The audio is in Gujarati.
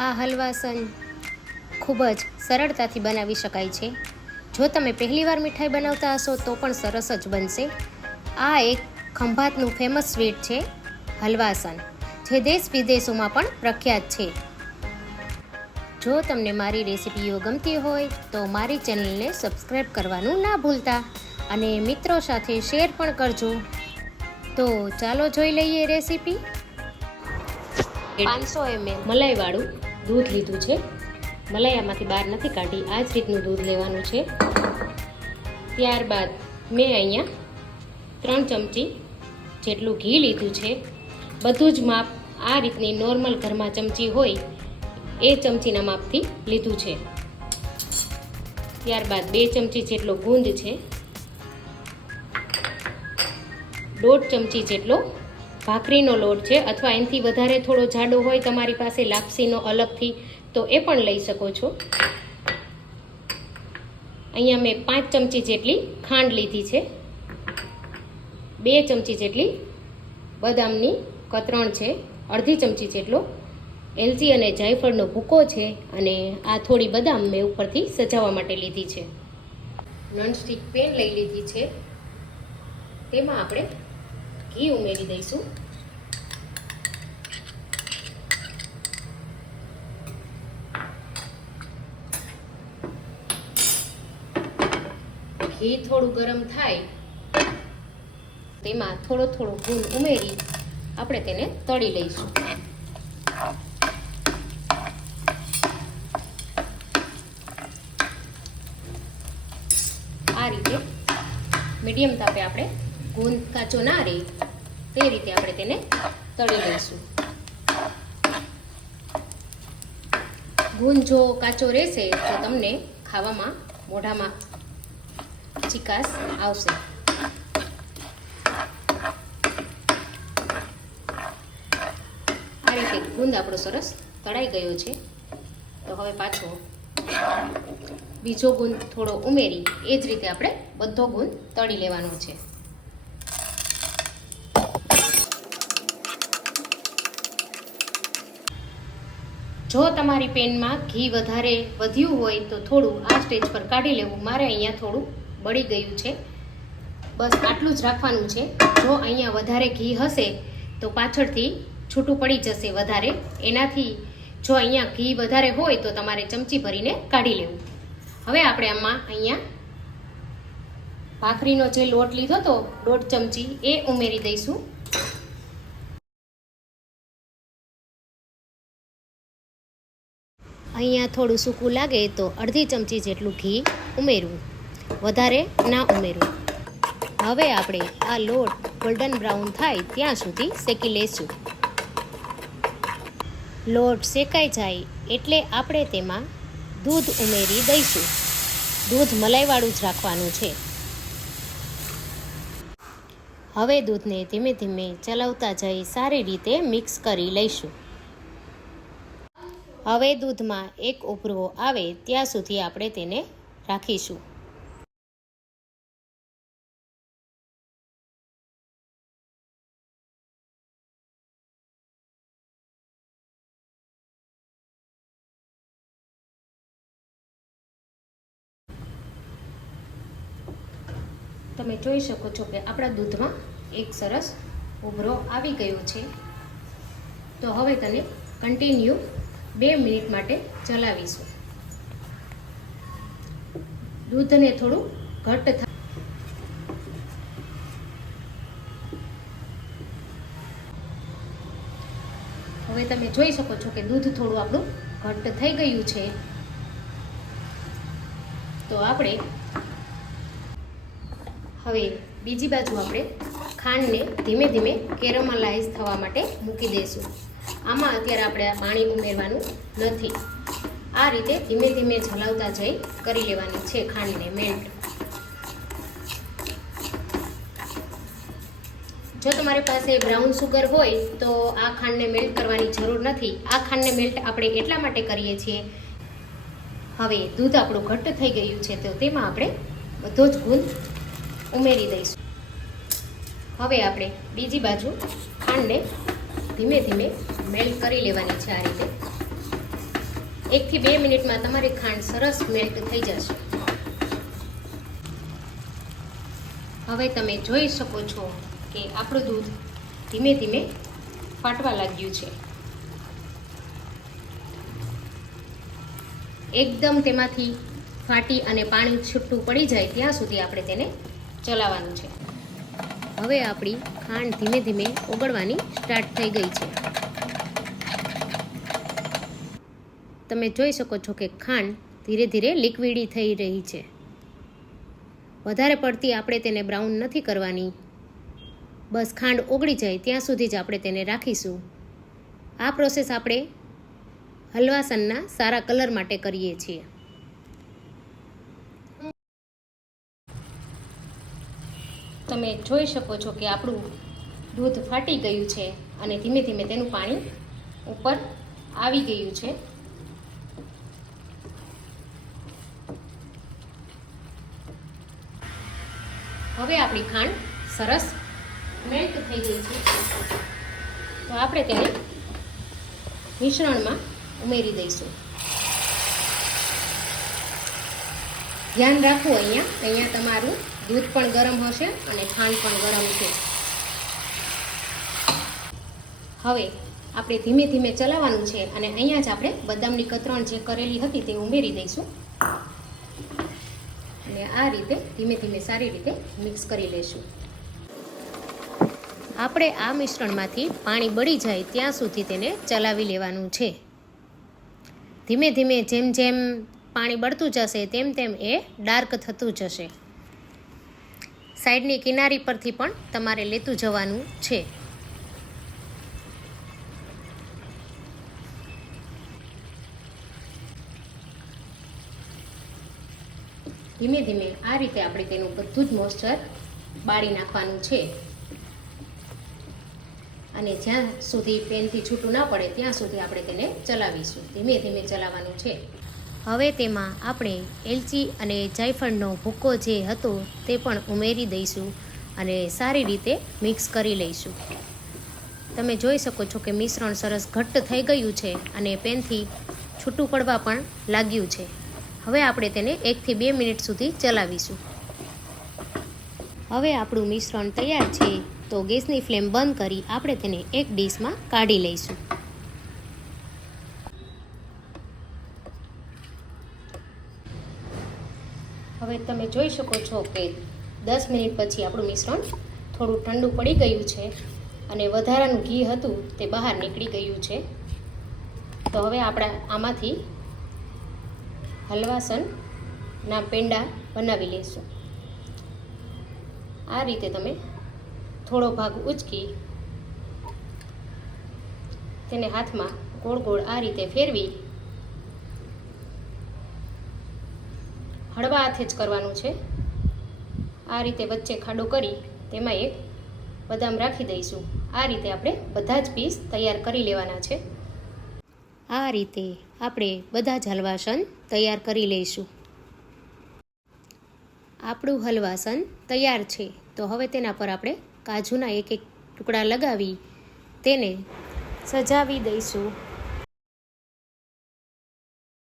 આ હલવાસન ખૂબ જ સરળતાથી બનાવી શકાય છે. જો તમે પહેલીવાર મીઠાઈ બનાવતા હશો તો પણ સરસ જ બનશે. આ એક ખંભાતનું ફેમસ સ્વીટ છે હલવાસન, જે દેશ વિદેશોમાં પણ પ્રખ્યાત છે. જો તમને મારી રેસિપીઓ ગમતી હોય તો મારી ચેનલને સબસ્ક્રાઈબ કરવાનું ના ભૂલતા અને મિત્રો સાથે શેર પણ કરજો. તો ચાલો જોઈ લઈએ રેસિપી. 500 ml મલાઈવાળું દૂધ લીધું છે. મલાઈ આમાંથી બહાર નથી કાઢી, આ જ રીતનું દૂધ લેવાનું છે. ત્યારબાદ મેં અહીંયા 3 ચમચી જેટલું ઘી લીધું છે. બધું જ માપ આ રીતની નોર્મલ ઘરમાં ચમચી હોય એ ચમચીના માપથી લીધું છે. ત્યારબાદ 2 ચમચી જેટલો ગુંદ છે. 1.5 ચમચી જેટલો ભાખરીનો લોટ છે, અથવા એનાથી વધારે થોડો જાડો હોય તમારી પાસે લાપસીનો અલગથી તો એ પણ લઈ શકો છો. અહીંયા મેં 5 ચમચી જેટલી ખાંડ લીધી છે. 2 ચમચી જેટલી બદામની કતરણ છે. અડધી ચમચી જેટલો એલચી અને જાયફળનો ભૂકો છે, અને આ થોડી બદામ મેં ઉપરથી સજાવવા માટે લીધી છે. નોનસ્ટિક પેન લઈ લીધી છે. તેમાં આપણે ઘી ઉમેરી દઈશું. ઘી થોડું ગરમ થાય તેમાં થોડો ગુંદ ઉમેરી આપણે તેને તળી લઈશું. આ રીતે મીડિયમ તાપે આપણે ગુંદ કાચો ના રહે તે રીતે આપણે તેને તળી લઈશું. ગુંદ જો કાચો રહેશે તો તમને ખાવામાં મોઢામાં ચીકાશ આવશે. આ રીતે ગુંદ આપણો સરસ તળાઈ ગયો છે. તો હવે પાછો બીજો ગુંદ થોડો ઉમેરી એ જ રીતે આપણે બધો ગુંદ તળી લેવાનો છે. જો તમારી પેનમાં ઘી વધારે વધ્યું હોય તો થોડું આ સ્ટેજ પર કાઢી લેવું. મારે અહીંયા થોડું બળી ગયું છે. બસ આટલું જ રાખવાનું છે. જો અહીંયા વધારે ઘી હશે તો પાછળથી છૂટું પડી જશે વધારે. એનાથી જો અહીંયા ઘી વધારે હોય તો તમારે ચમચી ભરીને કાઢી લેવું. હવે આપણે આમાં અહીંયા ભાખરીનો જે લોટ લીધો તો 1.5 ચમચી એ ઉમેરી દઈશું. અહીંયા થોડું સૂકું લાગે તો અડધી ચમચી જેટલું ઘી ઉમેરવું, વધારે ના ઉમેરવું. હવે આપણે આ લોટ ગોલ્ડન બ્રાઉન થાય ત્યાં સુધી શેકી લઈશું. લોટ શેકાઈ જાય એટલે આપણે તેમાં દૂધ ઉમેરી દઈશું. દૂધ મલાઈવાળું જ રાખવાનું છે. હવે દૂધને ધીમે ધીમે ચલાવતા જઈ સારી રીતે મિક્સ કરી લઈશું. હવે દૂધમાં એક ઉભરો આવે ત્યાં સુધી આપણે તેને રાખીશું. તમે જોઈ શકો છો કે આપણા દૂધમાં એક સરસ ઉભરો આવી ગયો છે. તો હવે તેને કન્ટિન્યુ 2 મિનિટ માટે ચલાવીશું. દૂધને થોડું ઘટ્ટ થાય. હવે તમે જોઈ શકો છો કે દૂધ થોડું આપણું ઘટ્ટ થઈ ગયું છે. તો આપણે હવે બીજી બાજુ આપણે ખાંડને ધીમે ધીમે કેરામલાઇઝ થવા માટે મૂકી દઈશું. આમાં અત્યારે આપણે પાણી ઉમેરવાનું નથી. આ રીતે ધીમે ધીમે ચલાવતા જઈ કરી લેવાની છે ખાંડને મેલ્ટ. જો તમારી પાસે બ્રાઉન સુગર હોય તો આ ખાંડને મેલ્ટ કરવાની જરૂર નથી. આ ખાંડને મેલ્ટ આપણે એટલા માટે કરીએ છીએ. હવે દૂધ આપણું ઘટ્ટ થઈ ગયું છે તો તેમાં આપણે બધો જ ગુંદ ઉમેરી દઈશું. હવે આપણે બીજી બાજુ ખાંડને ધીમે ધીમે મેલ્ટ કરી લેવાની છે. આ રીતે 1 થી 2 મિનિટમાં તમારી ખાંડ સરસ મેલ્ટ થઈ જશે. હવે તમે જોઈ શકો છો કે આપણું દૂધ ધીમે ધીમે ફાટવા લાગ્યું છે. એકદમ તેમાંથી ફાટી અને પાણી છૂટું પડી જાય ત્યાં સુધી આપણે તેને ચલાવવાનું છે. હવે આપણી ખાંડ ધીમે ધીમે ઓગળવાની સ્ટાર્ટ થઈ ગઈ છે. તમે જોઈ શકો છો કે ખાંડ ધીરે ધીરે લિક્વિડી થઈ રહી છે. વધારે પડતી આપણે તેને બ્રાઉન નથી કરવાની. બસ ખાંડ ઓગળી જાય ત્યાં સુધી જ આપણે તેને રાખીશું. આ પ્રોસેસ આપણે હલવાસનના સારા કલર માટે કરીએ છીએ. તમે જોઈ શકો છો કે આપણું દૂધ ફાટી ગયું છે અને ધીમે ધીમે તેનું પાણી ઉપર આવી ગયું છે. હવે આપણી ખાંડ સરસ મેલ્ટ થઈ ગઈ છે. તો આપણે તેને મિશ્રણમાં ઉમેરી દઈશું. ધ્યાન રાખવું, અહીંયા તમારું દૂધ પણ ગરમ હશે અને ખાંડ પણ ગરમ છે. હવે આપણે ધીમે ધીમે ચલાવવાનું છે અને અહીંયા જ આપણે બદામની કતરણ જે કરેલી હતી તે ઉમેરી દઈશું અને આ રીતે ધીમે ધીમે સારી રીતે મિક્સ કરી લઈશું. આપણે આ મિશ્રણમાંથી પાણી બળી જાય ત્યાં સુધી તેને ચલાવી લેવાનું છે. ધીમે ધીમે જેમ જેમ પાણી બળતું જશે તેમ તેમ એ ડાર્ક થતું જશે. સાઈડની કિનારી પરથી પણ તમારે લેતું જવાનું છે. ધીમે ધીમે આ રીતે આપણે તેનું બધું જ મોઇસ્ચર બાળી નાખવાનું છે અને જ્યાં સુધી પેનથી છૂટું ના પડે ત્યાં સુધી આપણે તેને ચલાવીશું. ધીમે ધીમે ચલાવવાનું છે. હવે તેમાં આપણે એલચી અને જાયફળનો ભૂકો જે હતો તે પણ ઉમેરી દઈશું અને સારી રીતે મિક્સ કરી લઈશું. તમે જોઈ શકો છો કે મિશ્રણ સરસ ઘટ્ટ થઈ ગયું છે અને પેનથી છૂટું પડવા પણ લાગ્યું છે. હવે આપણે તેને 1 થી 2 મિનિટ સુધી ચલાવીશું. હવે આપણું મિશ્રણ તૈયાર છે. તો ગેસની ફ્લેમ બંધ કરી આપણે તેને એક ડીશમાં કાઢી લઈશું. હવે તમે જોઈ શકો છો કે 10 મિનિટ પછી આપણું મિશ્રણ થોડું ઠંડુ પડી ગયું છે અને વધારાનું ઘી હતું તે બહાર નીકળી ગયું છે. તો હવે આપણે આમાંથી હલવાસનના પેંડા બનાવી લઈશું. આ રીતે તમે થોડો ભાગ ઉચકી તેને હાથમાં ગોળ ગોળ આ રીતે ફેરવી હળવા હાથે જ કરવાનું છે. આ રીતે વચ્ચે ખાડો કરી તેમાં એક બદામ રાખી દઈશું. આ રીતે આપણે બધા જ પીસ તૈયાર કરી લેવાના છે. આ રીતે આપણે બધા જ હલવાસન તૈયાર કરી લઈશું. આપણું હલવાસન તૈયાર છે. તો હવે તેના પર આપણે કાજુના એક એક ટુકડા લગાવી તેને સજાવી દઈશું.